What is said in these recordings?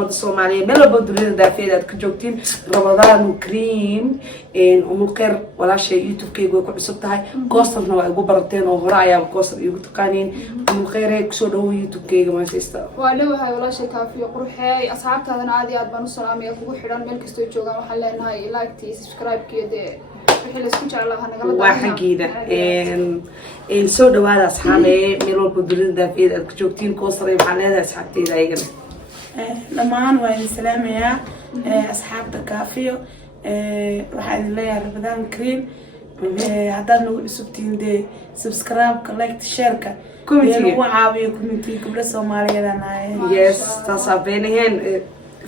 umada Soomaaliyeed meel walba dunida daafeed aad ka joogtiin Ramadan Kareem umul khayr walaashay YouTube-kayga way ku cusub tahay koosarna waa igu barateen oo hore ayaa koosar igu taqaaniin umul khayr ay kusoo dhawo YouTube-kayga ma sheesta waa leeyahay walaashay kaafiyo qurxay asxaabtaadana aad iyo aad baan u salaamay kugu xidhan meel kasta oo joogaan waxaan leenahay like iyo subscribe kiyo wixii la isku jeclaa nagala waa xaqiida soo dhawaada asxaabe meel walba dunida daafeed aad ka joogtiin koosar ay waxaan leedahay asxaabtayda ayagana dhammaan waa idin salaamayaa asxaabta kaafiyo waxaa idin leeyahay Ramadan Kareem haddaad nagu cusubtiin dee subscribe-ka like share-ka nagu caawiyo community gabdha Soomaaliyeed aan yes taasa beenaheen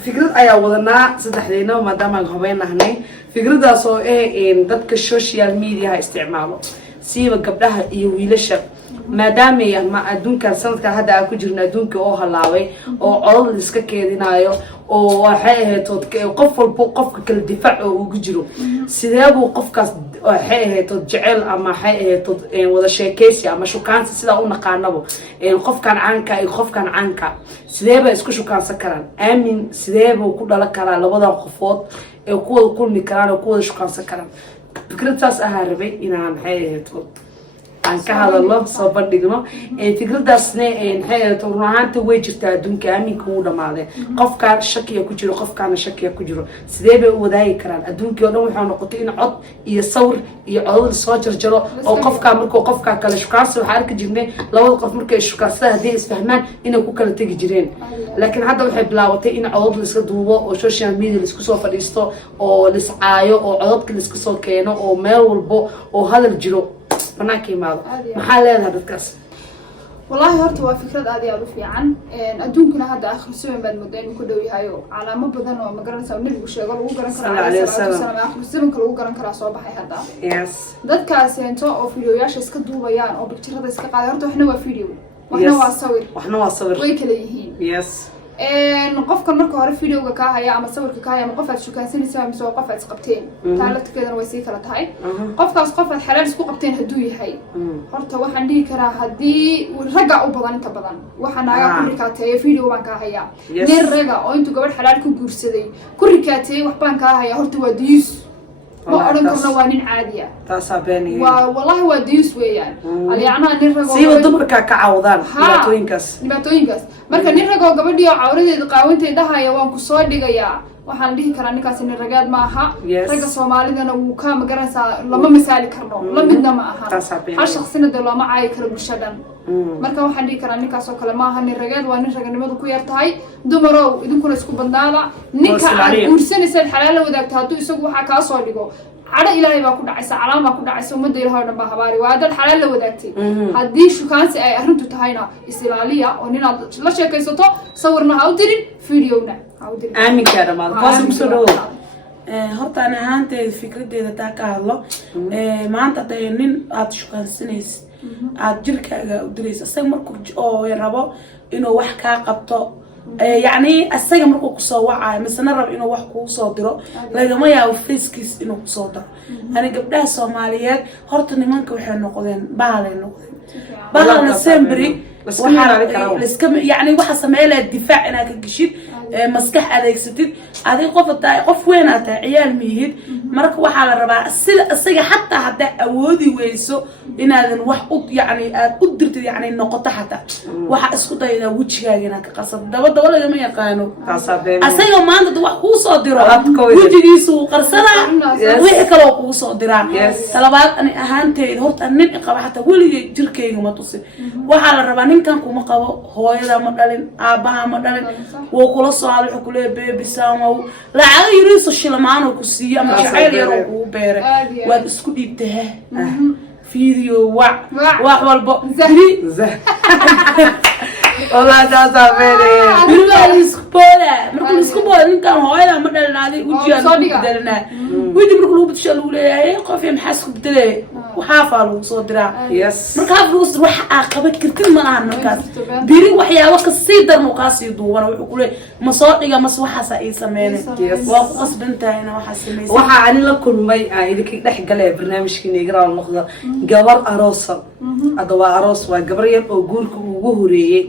fikrad ayaa wadanaa saddexdeena maadaama aan hubeynahay fikradaas oo dadka social media isticmaalo siiba gabdhaha iyo wiilasha maadaama ma adduunka sanadka hadda aan ku jirno adduunka oo halaaway oo codad iska keedinayo oo waxay ahayd qof walba qofka kala difaac oo ugu jiro sideebuu qofkaas waxay ahayd jecel ama waxay ahayd wada sheekaysi ama shukaansi sida u naqaanabo qofkan caanka iyo qofkan caanka sideeba isku shukaansan karaan aamin sideeba ku dhalan karaa labada qofood ee ku wada kulmi karaan oo ku wada shukaansan karaan fikradaas ahaa rabay inaan waxay ahayd aan ka hadalno soo bandhigno fikradaasna maxay run ahaanta way jirtaa adduunka aaminka uu dhamaaday qofkaan shakiya ku jiro qofkaana shakiya ku jiro sidee bay u wadaagi karaan adduunkii oo dhan waxaa noqotay in cod iyo sawir iyo codad soo jarjaro oo qofkaa markuu qofkaa kale shukaansi waxaa arki jirnay labada qof markay shukaansada haddii isfahmaan inay ku kala tegi jireen laakiin hadda waxay bilaabatay in codad la iska duubo oo social media la isku soo fadhiisto oo la iscaayo oo codadka la iska soo keeno oo meel walbo oo hadal jiro banaanka imaado maxaa leedahay dadkaas wallahi horta waa fikrad aad iyo aad u fiican adduunkuna hadda akhrisoon baad moodaa inuu ku dhow yahay oo calaamo badan oo magaranaysa nabigu sheego lagu garan karaa akhrisoonka lagu garan karaa soo baxay hadda yes dadkaas inta oo fiidiyoyaasha iska duubayaan oo picture-ada iska qaaday horta waxna waa video waxna waa sawir way kala yihiin yes qofkan marka hore videoga ka haya ama sawirka ka haya ama qof aad shukaansanaysaa ama qof aad isqabteen taaladkeedana way sii kala tahay qofkaas qof aad xalaal isku qabteen hadduu yahay horta waxaan dhihi karaa haddii ragga u badan inta badan waxaa naaga ku rikaateeya video baan kaa hayaa nin ragga oo intuu gabadh xalaal ku guursaday ku rikaateeyay wax baan kaa hayaa horta waa diyuus ما أقولن كنا وانين عادية. تاسابيني. والله وديوس ويان. اللي أنا نرجع. سيب الدمر كعوضان. نباتوينكس. نباتوينكس. مركا نرجع قبل دي عورة دقاوين تدها يا وان كسر دقيا. waxaan dhihi karaa ninkaas in ragaad ma aha raga Soomaalidana uu ka magaranaysa lama misaali karno la midna ma aha hal shakhsina de lama caay karo bulshadan marka waxaan dhihi karaa ninkaas oo kale ma aha nin ragaad waa nin raganimadu ku yar tahay dumarow idinkuna isku bandaada ninka aad guursanaysa xalaal wadaagta haduu isagu waxa ka soo dhigo عدا إلهي باكو دعيسة علامة باكو دعيسة ومدى إلهي ودنبا هباري وهذا الحلال لو ذاتي هدي شو كانسي أي أهرنتو تهينا إسلالية ونينا لا شيء كيسوتو صورنا هاودرين فيديونا هاودرين آمين كده ما قاسم سلو horta ana ahaantay fikradeeda taa ka hadlo maanta day nin aad shukaansanaysid aad jirkaaga u diraysa asaga markuu oo rabo inuu wax ka qabto يعني أسيج مركو كسوعة مثلا رب إنه واحد كوصادره لما يا فيسكيس إنه كوصادر أنا قبلها الصوماليات هرتني منك وحنا نقولين بعلى سامبري يعني واحد سمعنا الدفاع أنا كجشيد مسكح على يكسبتي هذه قف وين أتا عيال ميهد مرك واحد على الربع السيج حتى أودي ويسو إن هذا واحد يعني قدرت يعني النقطة حتى واحد اسكت إذا وجهه هنا كقصد ده ولا جميع قانو السيج ما عنده واحد هو صادره وجهي سو قرصنا ويحكوا هو صادره طلبات أنا أهانتي هرت النبي قبل حتى ولي جركي ما تصير واحد على الربع نين كم قبوا هو إذا مدلين أباها مدلين وكل صالح وكل بيبي سامو لا عادي يريس الشلمان وكسية مشاعر يروحوا بيره واسكت يبته فيديو واحد والبو زهري والله جازا فيري بالله يسكبوله مركل يسكبوله إن كان هاي لا مدلنا هذه وجينا بدلنا ويجي مركل بتشلوا ليه قف يمحسك بدله وحافظوا صدره مركل فلوس روح عقبت كل ما عن مركز بيري وحيا وقت الصيدر مقاصد وانا ويقول مصادقة مصوحة سعيد سمينة وقص بنتها هنا وحسمي وحا عن لكم مي إذا كنت حق له برنامج كنا يقرأ المخضر جوار أروسا hadda waa aroos waa gabar yar oo guurka ugu horeeyay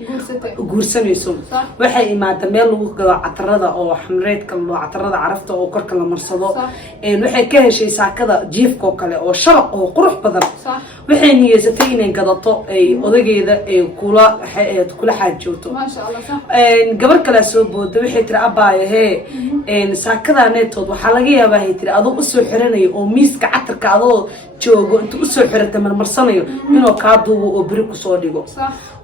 guursanayso waxay imaata meel lagu gado catarada oo xamreedka loo catarada carafta oo korka la marsado waxay ka heshay saakada jiifka oo kale oo shabaq oo qurux badan waxay niyeysatay inay gadato ay odageeda ay kula xaajooto gabar kale soo booda waxay tiri abaayo hee saakada neetood waxaa laga yaabaa hay tiri adoo usoo xiranayo oo miiska catarka adoo joogo inta usoo xirata marmarsanayo inuu kaa duubo oo beri kusoo dhigo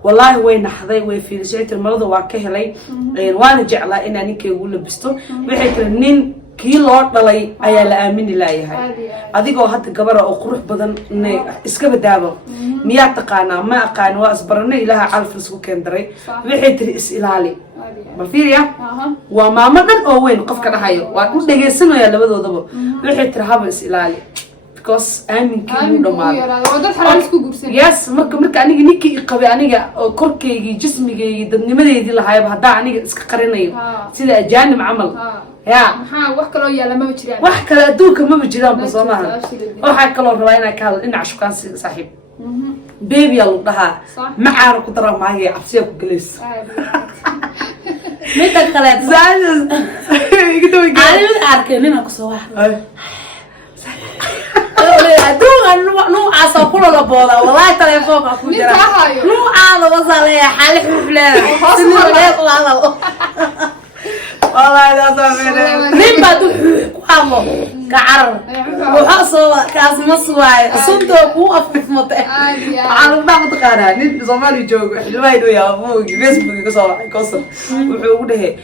wallaahi way naxday way fiilisay tiri marada waa ka helay waana jeclaa inaa ninkeygu labisto waxay tiri nin kii loo dhalay ayaa la aamini laayahay adigoo hadda gabara oo qurux badan iska badaabo miyaa taqaanaa ma aqaani waa isbarane ilaaha calaf isku keendaray waxay tiri is ilaali bal fiiriya waa maamo dhan oo weyn qofka dhahayo waa u dhageysanaya labadoodaba waxay tiri haba is ilaali because aaminkii uu dhamaaday yes marka aniga ninkii qabay aniga oo korkaygii jismigaygii dadnimadeedii lahaayba haddaa aniga iska qarinayo sida ajaanib camal ya wax kaloo yaala ma jiraan wax kale adduunka ma jiraan ba soo maaha waxaa kaloo rabaa inaan ka hadlo dhinaca shukaan saaxiib baby yaa lagu dhahaa macaana ku daraa maagaya cabsiyaa ku gelays midda kale arkay nina kusoo wax نوعا سأقول له بولا والله تليفونك أكون جرا نوعا وصل يا حالي حفلة والله إذا سافر نين بدو كامو كعرب وحصو كاس مصواي صندو مو أفكف مطعم أنا ما متقارن نين زماني جوج حلوة يدو يا أبوك فيسبوك كسر وحوده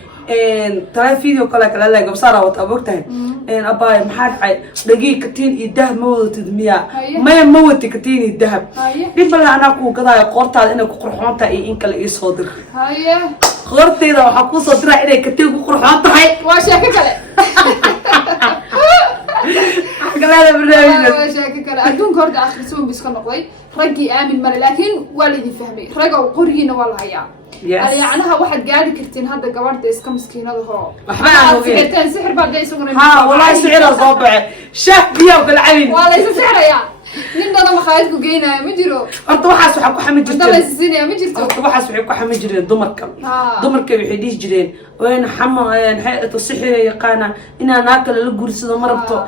ترى فيديو كلا لا قبصارة وتابوكتين أباي محل حي دقيقة كتين الذهب موت الدمية ما يموت كتين الذهب بيبلا أنا أكون كذا قرطة إنك قرحانتا إنك اللي صادر قرطة إذا وحكون صادرة إنك كتين قرحانتا هاي واشاكي كلا كلا برنامج واشاكي كلا أدون كورد آخر سوون بيسكن نقضي رجي آمن مرة لكن والدي فهمي رجع وقرينا والله يعني عنها واحد قاعد كرتين هذا قوارد إسكا مسكين هذا هو سحرتين سحر بعد يسوون ها والله سحر صابع شاف بيا وبالعين والله سحر يا نين أنا مخايتكو جينا مجرو أنت وحاس وحكو حمد جرتين أنت بس زين يا مجرتو أنت وحاس وحكو حمد جرتين دمرك يحديش جرين وين حما يعني السحر يقانا إن أنا أكل الجرس ده مربطه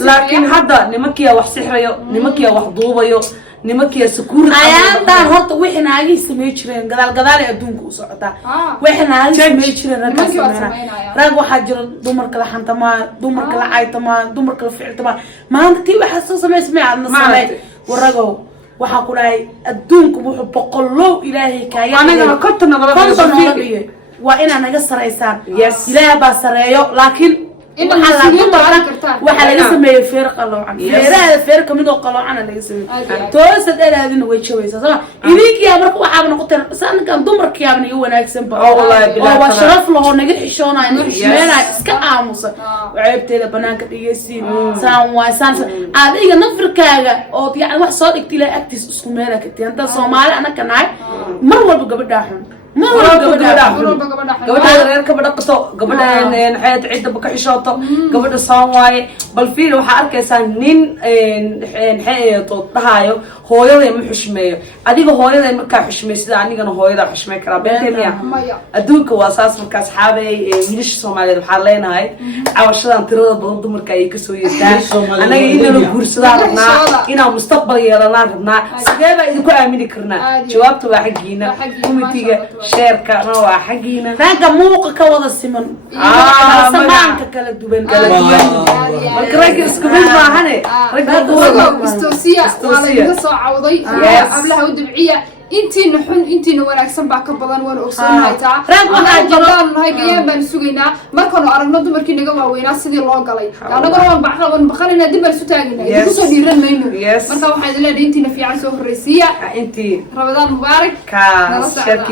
لكن هذا نمكيا وحسحر نمكيا وحضوبة nimankiya sukuur ayaan horta wixii naagi sameey jireen gadaal adduunka u socota wixii naagi sameey jireen rag waxa jira dumarka la xantama dumarka la caytama dumarka la ficiltama maanta tii waxa soo sameysmay aadna sameey warago waxa ku dhahay adduunku wuxuu boqolow ilaahay ka yahay anaga kontona waa ina naga sareeysan ilaahay ba sareeyo laakiin waxa laga sameeyay feer qaloocan feer kamid oo qaloocan laga sameeyay toosa dheeraadina way jawaysaa sama idinkiya marka waxa noqotay sanadkan dumarkii aan iga wanaagsan ba wallahi bilaa waa sharaf loo naga xishoonayno xismeena iska aamusa waceebteeda banaanka dhigaysiin saan adiga nafirkaaga oo yaani wax soo dhigtay ilaa actis isku meela ka tiinta Soomaali anaka nahay mar walba gabadha xun gabadha reer ka badaqto gabadha xayad ciid baka xishooto gabadha Soomaali bal fiir waxa arkaysan nin xayeeto dhahayo hooyada ma xushmeeyo adiga hooyada marka xushmeysida anigana hooyada xushmey kara beentemiya adduunka waa saas marka asxaabay wiilasha Soomaaliyeed waxa leenahay cawashadan tirada badan dumarka ay ka soo yeeshaan anaga inaan guursadaan rabnaa inaan mustaqbal yeelanaan rabnaa sidee baa idinku aamini karnaa jawaabta waa xaqiina committee sheerka ma waa xaqiina ranka muuqa ka wada siman samaanka kala duwan rag isku mid ma ahane rag istoosiya wala iga soo cawday ablaha u dibciya intiina xun intiina wanaagsan baa ka badan waan ogsoonahay taa waxaan nahay gayaan baan sugaynaa markaan aragno dumarkii naga waaweynaa sidii loo galay anaguna waan baqanayna dib baan isu taagnaa isu soo dhiiran mayno marka waxaan leeyahay intiina fiican soo horeysiya intii Ramadaan mubaarak ka